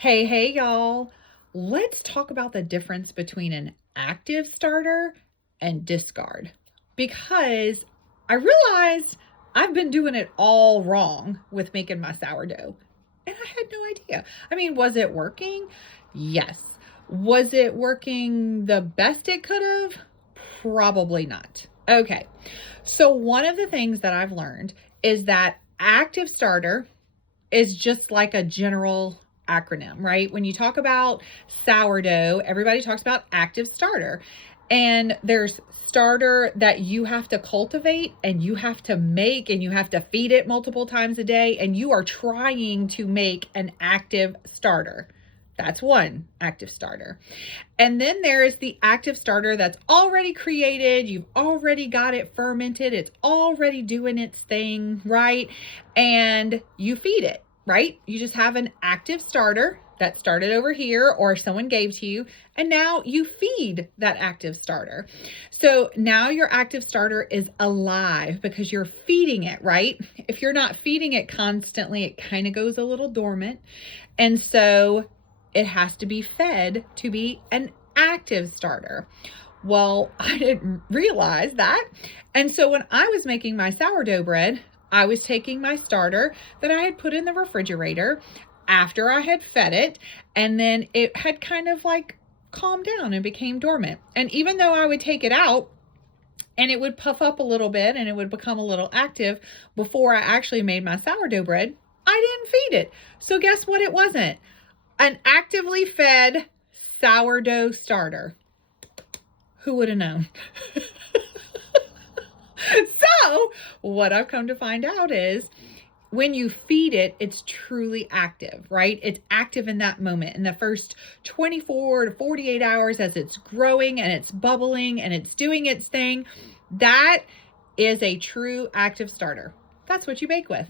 Hey, y'all. Let's talk about the difference between an active starter and discard because I realized I've been doing it all wrong with making my sourdough and I had no idea. I mean, was it working? Yes. Was it working the best it could have? Probably not. Okay. So one of the things that I've learned is that active starter is just like a general acronym, right? When you talk about sourdough, everybody talks about active starter. And there's starter that you have to cultivate and you have to make and you have to feed it multiple times a day. And you are trying to make an active starter. That's one active starter. And then there is the active starter that's already created. You've already got it fermented. It's already doing its thing, right? And you feed it, right? You just have an active starter that started over here or someone gave to you, and now you feed that active starter. So now your active starter is alive because you're feeding it, right? If you're not feeding it constantly, it kind of goes a little dormant. And so it has to be fed to be an active starter. Well, I didn't realize that. And so when I was making my sourdough bread, I was taking my starter that I had put in the refrigerator after I had fed it, and then it had kind of like calmed down and became dormant. And even though I would take it out and it would puff up a little bit and it would become a little active before I actually made my sourdough bread, I didn't feed it. So guess what it wasn't? An actively fed sourdough starter. Who would have known? So what I've come to find out is when you feed it, it's truly active, right? It's active in that moment, in the first 24 to 48 hours as it's growing and it's bubbling and it's doing its thing. That is a true active starter. That's what you bake with.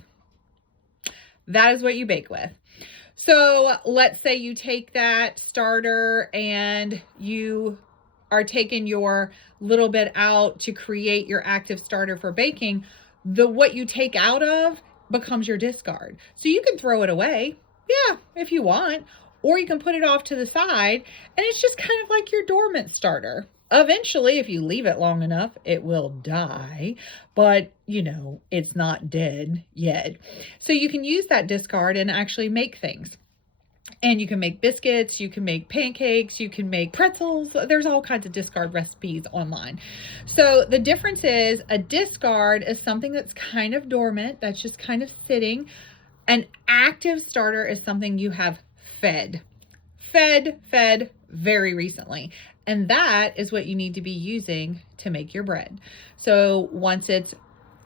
That is what you bake with. So let's say you take that starter and you are taking your little bit out to create your active starter for baking. What you take out of becomes your discard. So you can throw it away, yeah, if you want, or you can put it off to the side and it's just kind of like your dormant starter. Eventually, if you leave it long enough, it will die, but you know, it's not dead yet. So you can use that discard and actually make things. And you can make biscuits, you can make pancakes, you can make pretzels. There's all kinds of discard recipes online. So the difference is a discard is something that's kind of dormant, that's just kind of sitting. An active starter is something you have fed very recently. And that is what you need to be using to make your bread. So once it's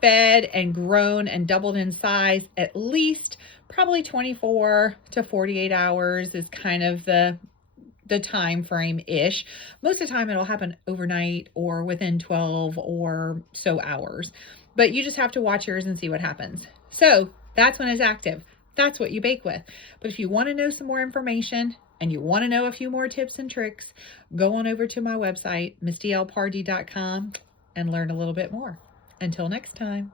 fed and grown and doubled in size, at least probably 24 to 48 hours is kind of the time frame ish. Most of the time it'll happen overnight or within 12 or so hours, but you just have to watch yours and see what happens. So that's when it's active. That's what you bake with. But if you want to know some more information and you want to know a few more tips and tricks, go on over to my website, MistyPardeeOilDropsofLife, and learn a little bit more. Until next time.